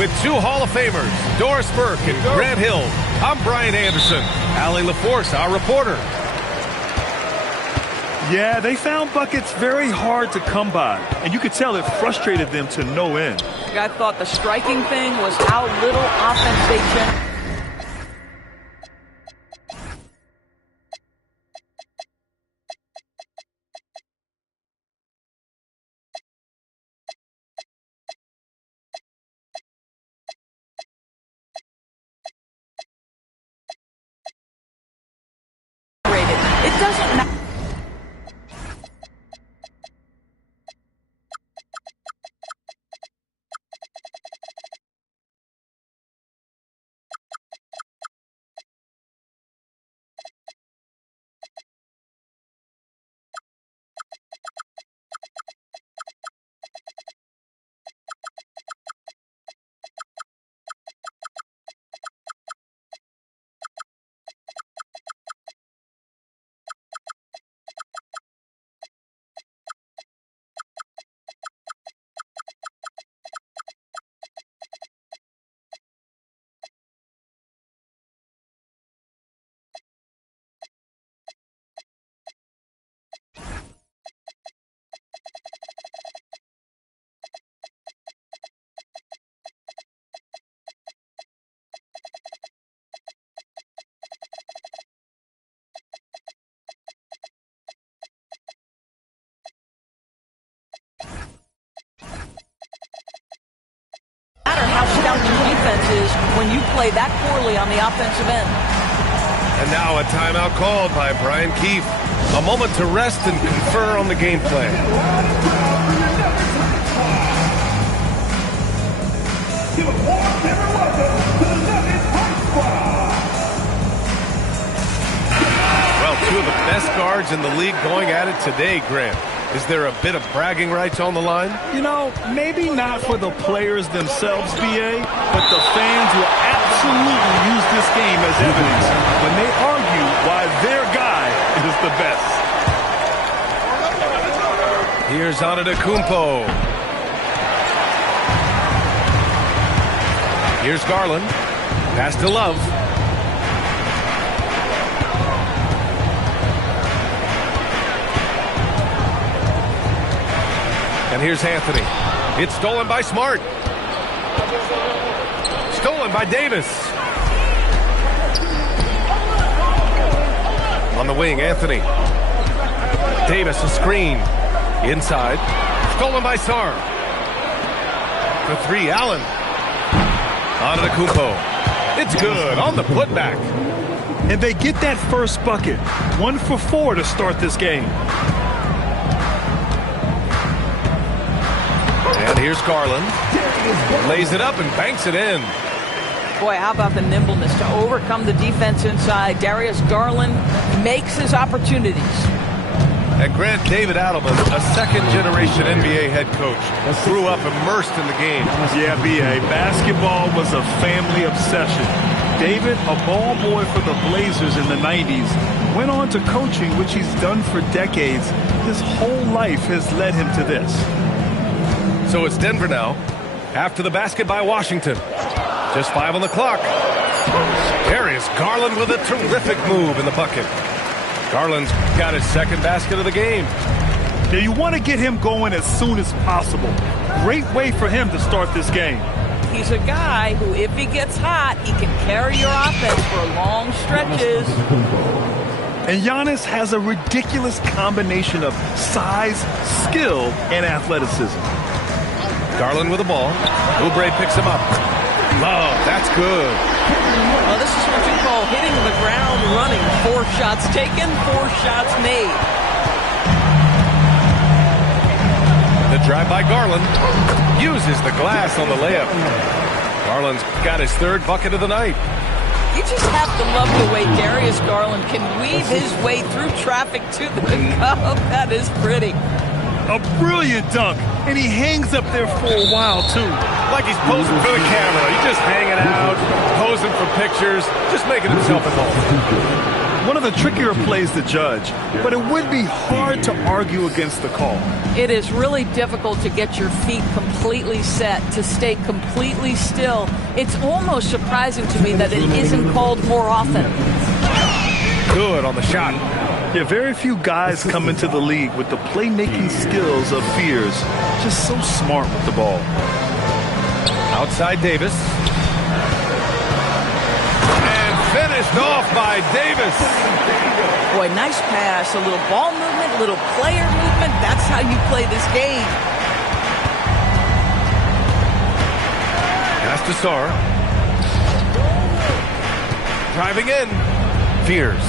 With two Hall of Famers, Doris Burke and Grant Hill, I'm Brian Anderson. Allie LaForce, our reporter. Yeah, they found buckets very hard to come by, and you could tell it frustrated them to no end. I thought the striking thing was how little offense they generated. It doesn't matter. How stout your defense is when you play that poorly on the offensive end. And now a timeout called by Brian Keefe. A moment to rest and confer on the game plan. Well, two of the best guards in the league going at it today, Grant. Is there a bit of bragging rights on the line? You know, maybe not for the players themselves, B.A., but the fans will absolutely use this game as evidence when they argue why their guy is the best. Here's Antetokounmpo. Here's Garland. Pass to Love. And here's Anthony. It's stolen by Smart. Stolen by Davis. On the wing, Anthony. Davis, a screen. Inside. Stolen by Sarr. The three, Allen. Antetokounmpo. It's good on the putback. And they get that first bucket. 1 for 4 to start this game. And here's Garland. Lays it up and banks it in. Boy, how about the nimbleness to overcome the defense inside. Darius Garland makes his opportunities. And Grant, David Adelman, a second-generation NBA head coach, grew up immersed in the game. Yeah, B.A., basketball was a family obsession. David, a ball boy for the Blazers in the 90s, went on to coaching, which he's done for decades. His whole life has led him to this. So it's Denver now, after the basket by Washington. Just 5 on the clock. Darius Garland with a terrific move in the bucket. Garland's got his second basket of the game. Now you want to get him going as soon as possible. Great way for him to start this game. He's a guy who, if he gets hot, he can carry your offense for long stretches. And Giannis has a ridiculous combination of size, skill, and athleticism. Garland with the ball. Oubre picks him up. Love, that's good. Well, this is what you call hitting the ground running. 4 shots taken, 4 shots made. The drive by Garland. Uses the glass on the layup. Garland's got his 3rd bucket of the night. You just have to love the way Darius Garland can weave his way through traffic to the cup. That is pretty. A brilliant dunk, and he hangs up there for a while, too. Like he's posing for the camera. He's just hanging out, posing for pictures, just making himself at home. One of the trickier plays to judge, but it would be hard to argue against the call. It is really difficult to get your feet completely set, to stay completely still. It's almost surprising to me that it isn't called more often. Good on the shot. Yeah, very few guys come into the league with the playmaking skills of Fears. Just so smart with the ball. Outside Davis. And finished off by Davis. Boy, nice pass, a little ball movement, little player movement. That's how you play this game. Pass to Sarr. Driving in. Fears.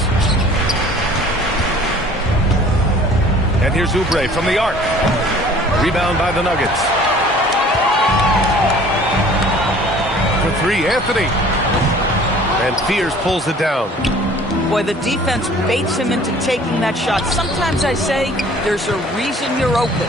And here's Oubre from the arc. Rebound by the Nuggets. For three, Anthony. And Fears pulls it down. Boy, the defense baits him into taking that shot. Sometimes I say there's a reason you're open.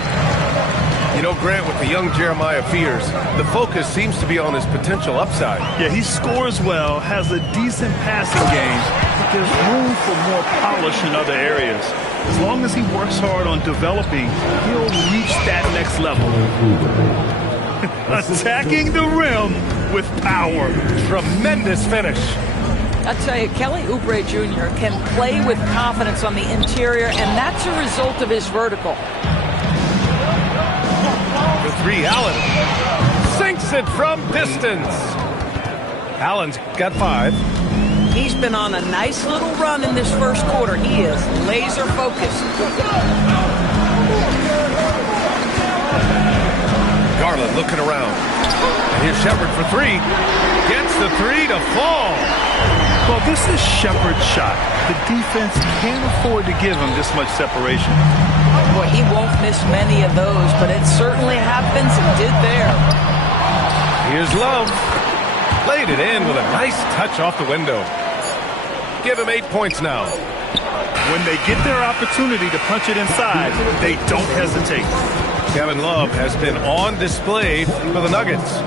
You know, Grant, with the young Jeremiah Fears, the focus seems to be on his potential upside. Yeah, he scores well, has a decent passing game, but there's room for more polish in other areas. As long as he works hard on developing, he'll reach that next level. Attacking the rim with power. Tremendous finish. I tell you, Kelly Oubre Jr. can play with confidence on the interior, and that's a result of his vertical. For three, Allen sinks it from distance. Allen's got 5. He's been on a nice little run in this first quarter. He is laser focused. Garland looking around. And here's Shepard for 3. Gets the 3 to fall. Well, this is Shepard's shot. The defense can't afford to give him this much separation. Boy, he won't miss many of those, but it certainly happens and did there. Here's Love. Laid it in with a nice touch off the window. Give him 8 points now. When they get their opportunity to punch it inside, they don't hesitate. Kevin Love has been on display for the Nuggets.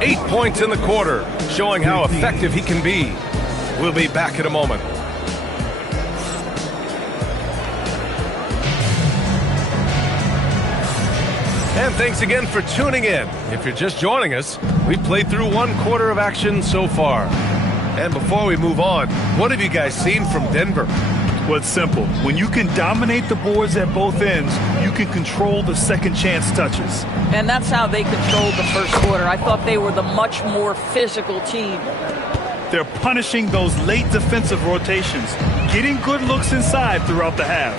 8 points in the quarter, showing how effective he can be. We'll be back in a moment. And thanks again for tuning in. If you're just joining us, we've played through 1 quarter of action so far. And before we move on, what have you guys seen from Denver? Well, it's simple. When you can dominate the boards at both ends, you can control the second chance touches. And that's how they controlled the first quarter. I thought they were the much more physical team. They're punishing those late defensive rotations, getting good looks inside throughout the half.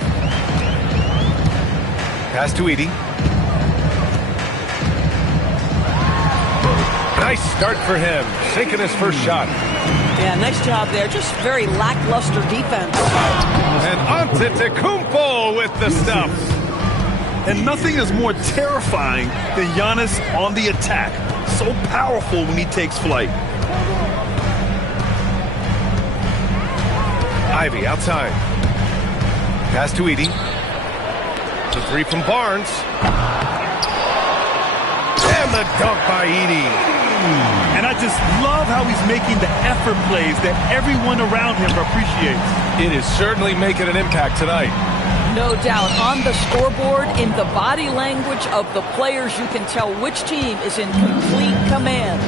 Pass to Edey. Nice start for him, sinking his first shot. Yeah, nice job there. Just very lackluster defense. And Antetokounmpo with the stuff. And nothing is more terrifying than Giannis on the attack. So powerful when he takes flight. Ivy outside. Pass to Edey. The 3 from Barnes. And the dunk by Edey. And I just love how he's making the effort plays that everyone around him appreciates. It is certainly making an impact tonight. No doubt. On the scoreboard, in the body language of the players, you can tell which team is in complete command.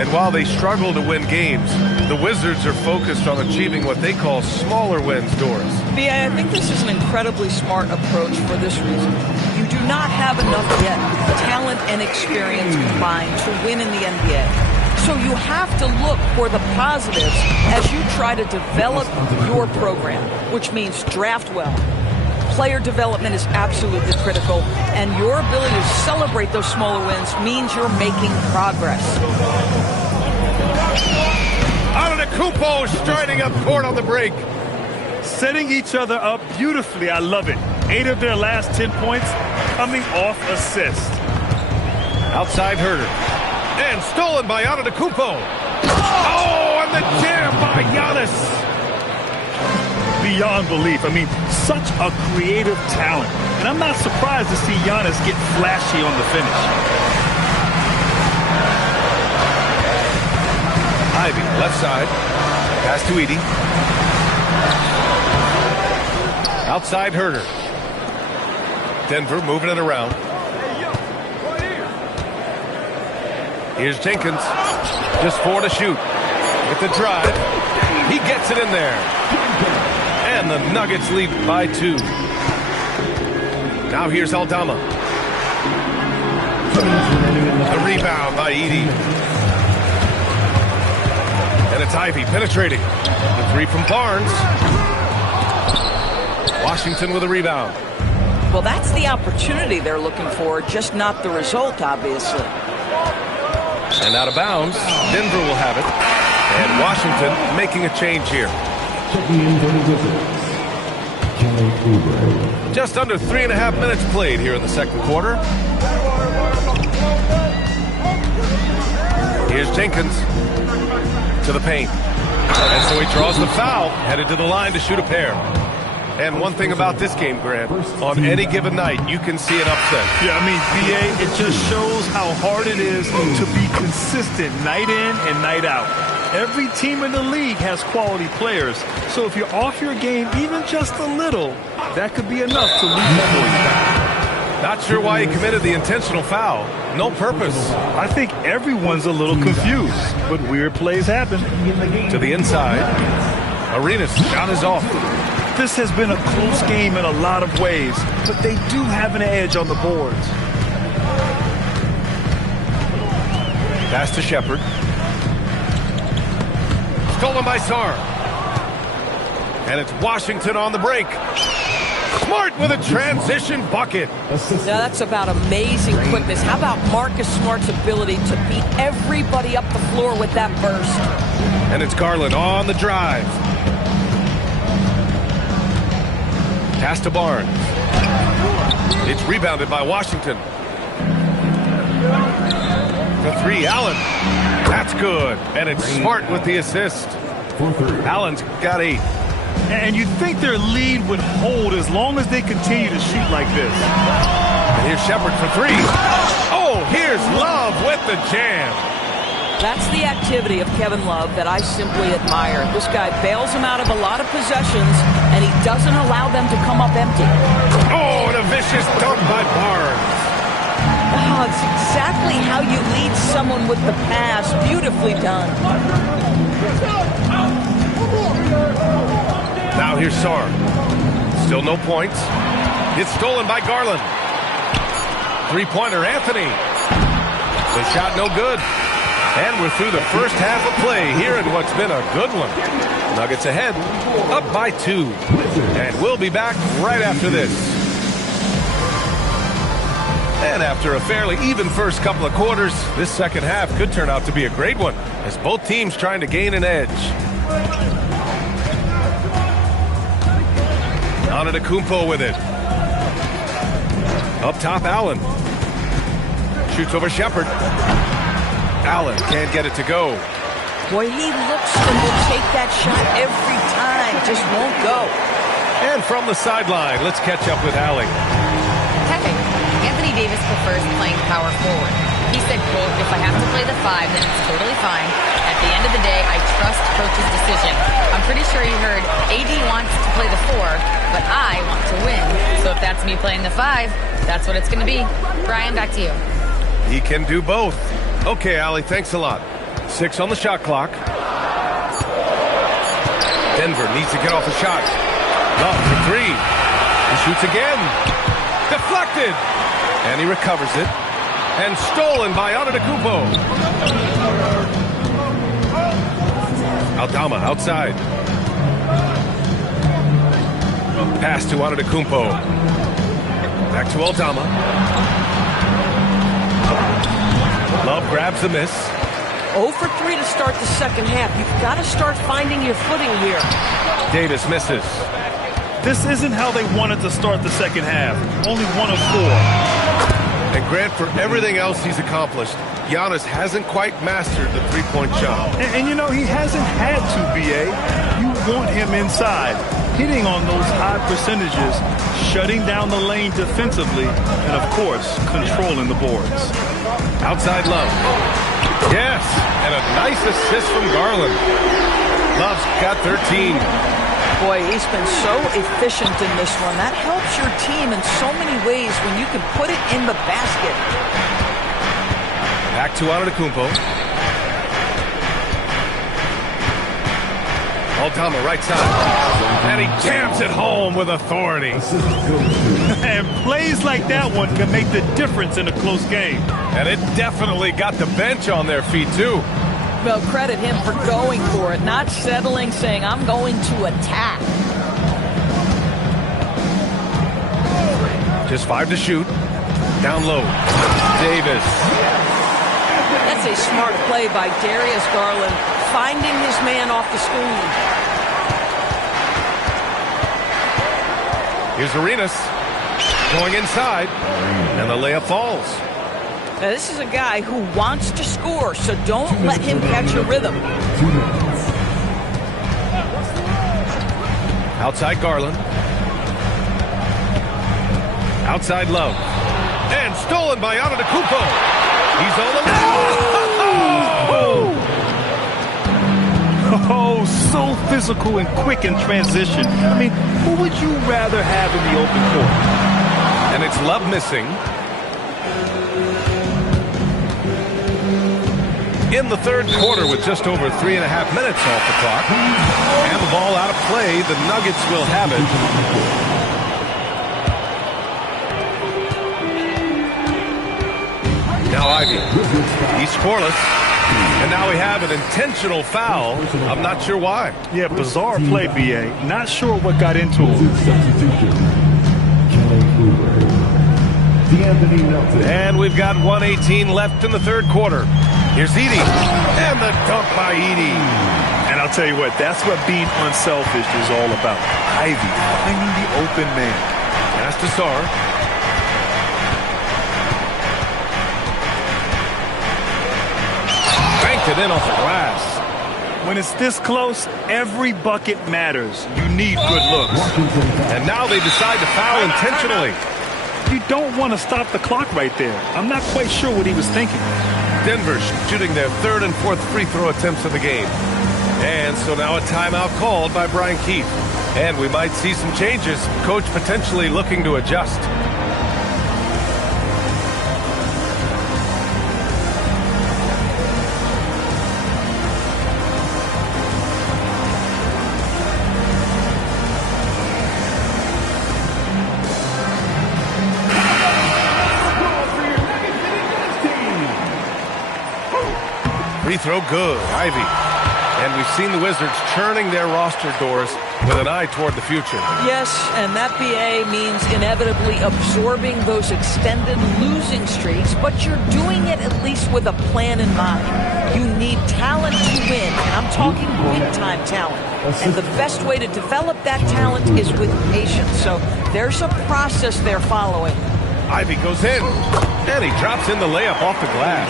And while they struggle to win games, the Wizards are focused on achieving what they call smaller wins, Doris. B.A., I think this is an incredibly smart approach for this reason. You do not have enough yet talent and experience combined to win in the NBA. So you have to look for the positives as you try to develop your program, which means draft well. Player development is absolutely critical, and your ability to celebrate those smaller wins means you're making progress. Antetokounmpo striding up court on the break. Setting each other up beautifully. I love it. 8 of their last 10 points coming off assists. Outside Herter. And stolen by Antetokounmpo. Oh, and the jam by Giannis. Beyond belief. I mean, such a creative talent. And I'm not surprised to see Giannis get flashy on the finish. Ivy, left side. Pass to Edey. Outside Herter. Denver moving it around. Here's Jenkins. Just 4 to shoot. With the drive. He gets it in there. And the Nuggets lead by 2. Now here's Aldama. The rebound by Edey. And it's Ivey penetrating. The 3 from Barnes. Washington with a rebound. Well, that's the opportunity they're looking for, just not the result, obviously. And out of bounds, Denver will have it. And Washington making a change here. Just under 3.5 minutes played here in the second quarter. Here's Jenkins to the paint. And so he draws the foul, headed to the line to shoot a pair. And one thing about this game, Grant, on any given night, you can see an upset. Yeah, I mean, BA, it just shows how hard it is to be consistent night in and night out. Every team in the league has quality players, so if you're off your game even just a little, that could be enough to lose the Not sure why he committed the intentional foul. No purpose. I think everyone's a little confused, but weird plays happen. To the inside. Arenas shot is off. This has been a close game in a lot of ways, but they do have an edge on the boards. Pass to Shepard. Stolen by Sarr. And it's Washington on the break. Smart with a transition bucket. Now that's about amazing quickness. How about Marcus Smart's ability to beat everybody up the floor with that burst? And it's Garland on the drive. Pass to Barnes. It's rebounded by Washington. The 3, Allen. That's good. And it's Smart with the assist. Allen's got 8. And you'd think their lead would hold as long as they continue to shoot like this. And here's Shepard for 3. Oh, here's Love with the jam. That's the activity of Kevin Love that I simply admire. This guy bails him out of a lot of possessions, and he doesn't allow them to come up empty. Oh, and a vicious dunk by Barnes. Oh, it's exactly how you lead someone with the pass. Beautifully done. Now here's Sarr. Still no points. It's stolen by Garland. Three-pointer, Anthony. The shot no good. And we're through the first half of play here in what's been a good one. Nuggets ahead, up by 2. And we'll be back right after this. And after a fairly even first couple of quarters, this second half could turn out to be a great one, as both teams trying to gain an edge. Antetokounmpo with it. Up top, Allen. Shoots over Shepard. Allen can't get it to go. Boy, he looks and will take that shot every time. Just won't go. And from the sideline, let's catch up with Allie. Hey, Anthony Davis prefers playing power forward. He said, quote, if I have to play the 5, then it's totally fine. At the end of the day, I trust coach's decision. I'm pretty sure he heard AD wants to play the 4, but I want to win. So if that's me playing the 5, that's what it's going to be. Brian, back to you. He can do both. Okay, Allie, thanks a lot. 6 on the shot clock. Denver needs to get off the shot. Love for 3. He shoots again. Deflected. And he recovers it. And stolen by Antetokounmpo. Aldama outside. Pass to Antetokounmpo. Back to Aldama. Love grabs the miss. 0 for 3 to start the second half. You've got to start finding your footing here. Davis misses. This isn't how they wanted to start the second half. Only 1 of 4. And Grant, for everything else he's accomplished, Giannis hasn't quite mastered the three-point shot. And you know, he hasn't had to, BA. You want him inside, hitting on those high percentages, shutting down the lane defensively, and, of course, controlling the boards. Outside Love. Yes, and a nice assist from Garland. Love's got 13. Boy, he's been so efficient in this one. That helps your team in so many ways when you can put it in the basket. Back to Antetokounmpo. Aldama, right side. And he jams it home with authority. And plays like that one can make the difference in a close game. And it definitely got the bench on their feet, too. Well, credit him for going for it, not settling, saying, I'm going to attack. Just 5 to shoot. Down low. Davis. That's a smart play by Darius Garland, finding his man off the screen. Here's Arenas going inside, and the layup falls. Now, this is a guy who wants to score, so don't let him catch a rhythm. Outside Garland. Outside Love. And stolen by Antetokounmpo. He's on the Oh, so physical and quick in transition. I mean, who would you rather have in the open court? And it's Love missing. In the third quarter with just over 3.5 minutes off the clock. And the ball out of play. The Nuggets will have it. Now Ivey. He's scoreless. And now we have an intentional foul. I'm not sure why. Yeah, bizarre play, B.A. Not sure what got into him. And we've got 1:18 left in the third quarter. Here's Edey. And the dunk by Edey. And I'll tell you what, that's what being unselfish is all about. Ivey finding the open man. Pass to Sarr. Banked it in off the glass. When it's this close, every bucket matters. You need good looks. And now they decide to foul intentionally. You don't want to stop the clock right there. I'm not quite sure what he was thinking. Denver shooting their third and fourth free throw attempts of the game. And so now a timeout called by Brian Keefe. And we might see some changes. Coach potentially looking to adjust. Free throw good. Ivey. And we've seen the Wizards churning their roster doors with an eye toward the future. Yes, and that BA means inevitably absorbing those extended losing streaks, but you're doing it at least with a plan in mind. You need talent to win, and I'm talking big-time talent. And the best way to develop that talent is with patience. So there's a process they're following. Ivey goes in, and he drops in the layup off the glass.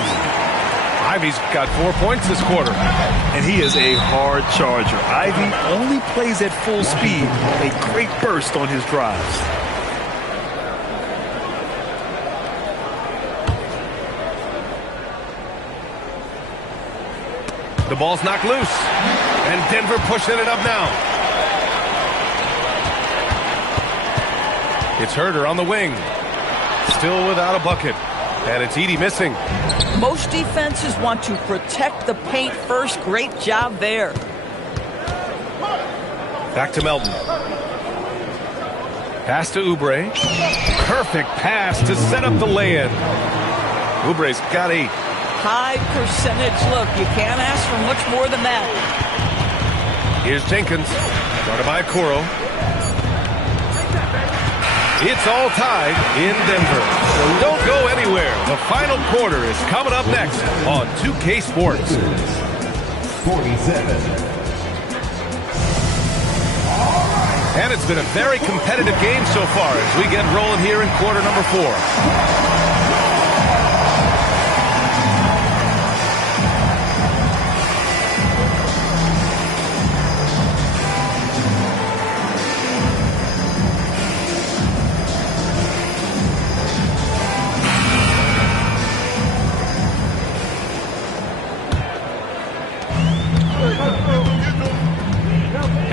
Ivey's got 4 points this quarter. And he is a hard charger. Ivey only plays at full speed. A great burst on his drives. The ball's knocked loose. And Denver pushing it up now. It's Herter on the wing. Still without a bucket. And it's Edey missing. Most defenses want to protect the paint first. Great job there. Back to Melton. Pass to Oubre. Perfect pass to set up the lay-in. Oubre's got 8. High percentage look. You can't ask for much more than that. Here's Jenkins. Guarded by Okoro. It's all tied in Denver. So don't go anywhere. The final quarter is coming up next on 2K Sports. 47. And it's been a very competitive game so far as we get rolling here in quarter number 4.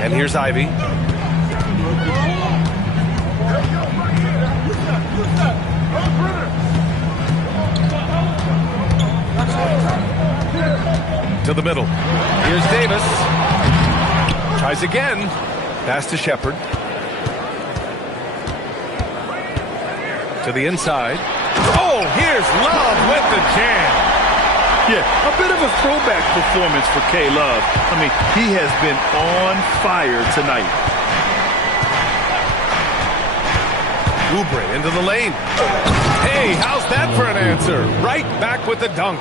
And here's Ivey. to the middle. Here's Davis. Tries again. Pass to Shepard. To the inside. Oh, here's Love with the jam. Yeah, a bit of a throwback performance for K-Love. I mean, he has been on fire tonight. Oubre into the lane. Hey, how's that for an answer? Right back with the dunk.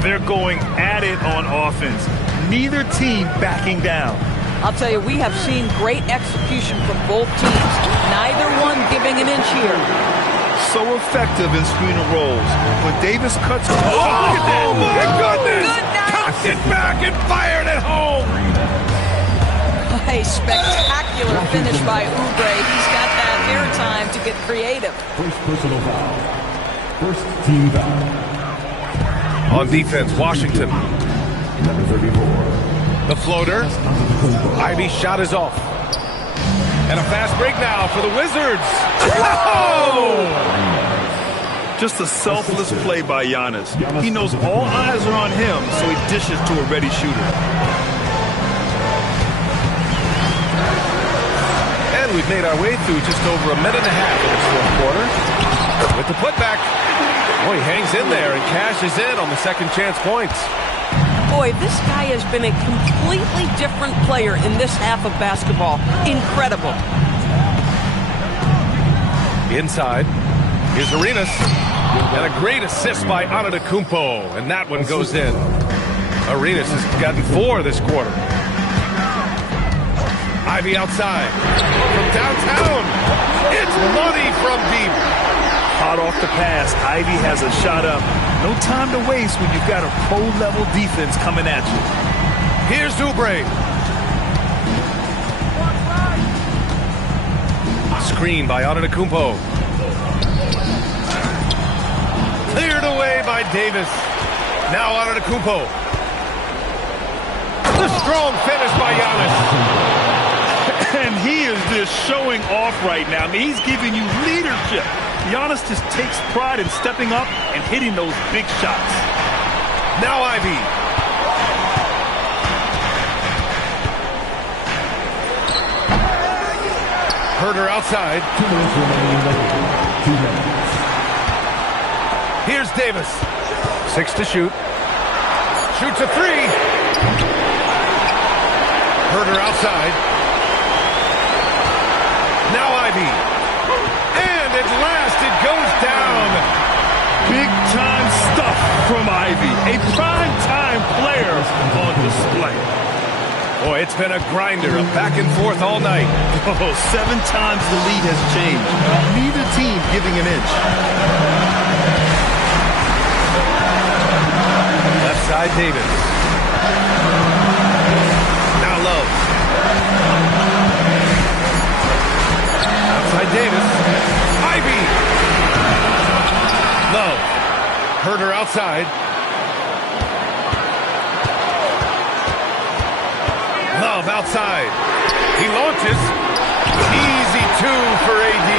They're going at it on offense. Neither team backing down. I'll tell you, we have seen great execution from both teams. Neither one giving an inch here. So effective in screen and rolls. When Davis cuts... Oh, look at that. My goodness! Good night. Cocked it back and fired it home. A spectacular finish by Oubre. He's got that airtime to get creative. First personal foul. First team foul. On defense, Washington. Number 34. The floater. Ivey's shot is off. And a fast break now for the Wizards. Oh! Just a selfless play by Giannis. He knows all eyes are on him, so he dishes to a ready shooter. And we've made our way through just over a minute and a half in this fourth quarter. With the putback. Boy, he hangs in there and cashes in on the second chance points. Boy, this guy has been a completely different player in this half of basketball. Incredible. Inside, here's Arenas. And a great assist by Antetokounmpo. And that one goes in. Arenas has gotten 4 this quarter. Ivey outside. From downtown. It's money from deep. Hot off the pass, Ivey has a shot up. No time to waste when you've got a pro-level defense coming at you. Here's Oubre. Screen by Antetokounmpo. Cleared away by Davis. Now Antetokounmpo. The strong finish by Giannis. And he is just showing off right now. I mean, he's giving you leadership. Giannis just takes pride in stepping up and hitting those big shots. Now Ivey. Herter outside. 2 minutes remaining in the game. 2 minutes. Here's Davis. 6 to shoot. Shoots a 3. Herter outside. Now Ivey. And at last it goes down. Big time stuff from Ivey. A prime time player on display. Boy, it's been a grinder, a back and forth all night. Oh, 7 times the lead has changed. Neither team giving an inch. Left side, Davis. Now Love. Outside Davis. Ivey. Love. Herter outside. Love outside. He launches. Easy 2 for AD.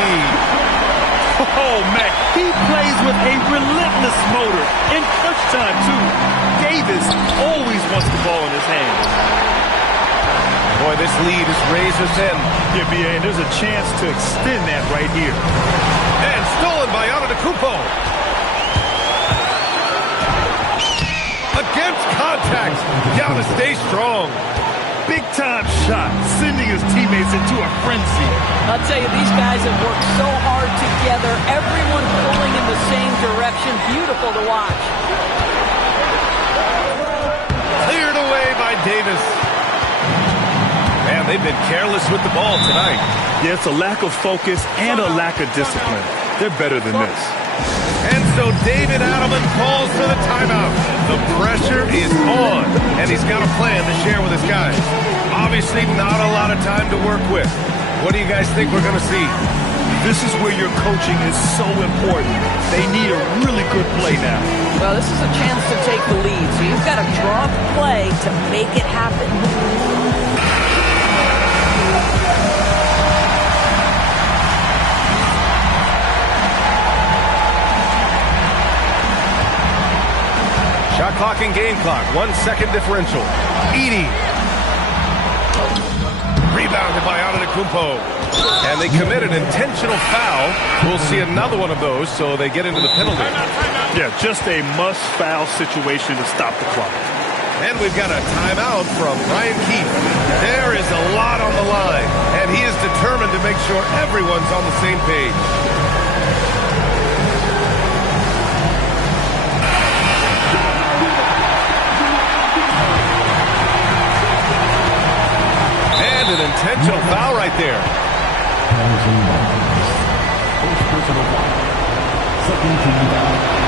Oh, man, he plays with a relentless motor. In clutch time, too. Davis always wants the ball in his hands. Boy, this lead is razor thin. Yeah, BA, and there's a chance to extend that right here. And stolen by Antetokounmpo. Against contact. Giannis stays strong. Big-time shot, sending his teammates into a frenzy. I'll tell you, these guys have worked so hard together. Everyone pulling in the same direction. Beautiful to watch. Cleared away by Davis. Man, they've been careless with the ball tonight. Yeah, it's a lack of focus and a lack of discipline. They're better than this. And so David Adelman calls for the timeout. The pressure is on, and he's got a plan to share with his guys. Obviously, not a lot of time to work with. What do you guys think we're going to see? This is where your coaching is so important. They need a really good play now. Well, this is a chance to take the lead, so you've got to draw the play to make it happen. Shot clock and game clock. 1 second differential. Edey. Rebounded by Antetokounmpo. And they commit an intentional foul. We'll see another one of those, so they get into the penalty. Yeah, just a must-foul situation to stop the clock. And we've got a timeout from Brian Keefe. There is a lot on the line, and he is determined to make sure everyone's on the same page. And an intentional foul right there. First personal foul. Second team foul.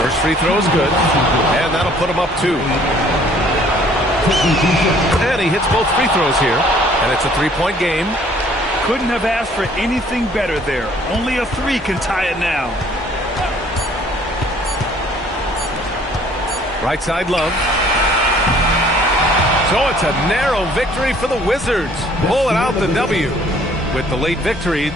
First free throw is good, and that'll put him up 2. And he hits both free throws here, and it's a 3-point game. Couldn't have asked for anything better there. Only a 3 can tie it now. Right side, Love. So it's a narrow victory for the Wizards. Pulling out the W with the late victory.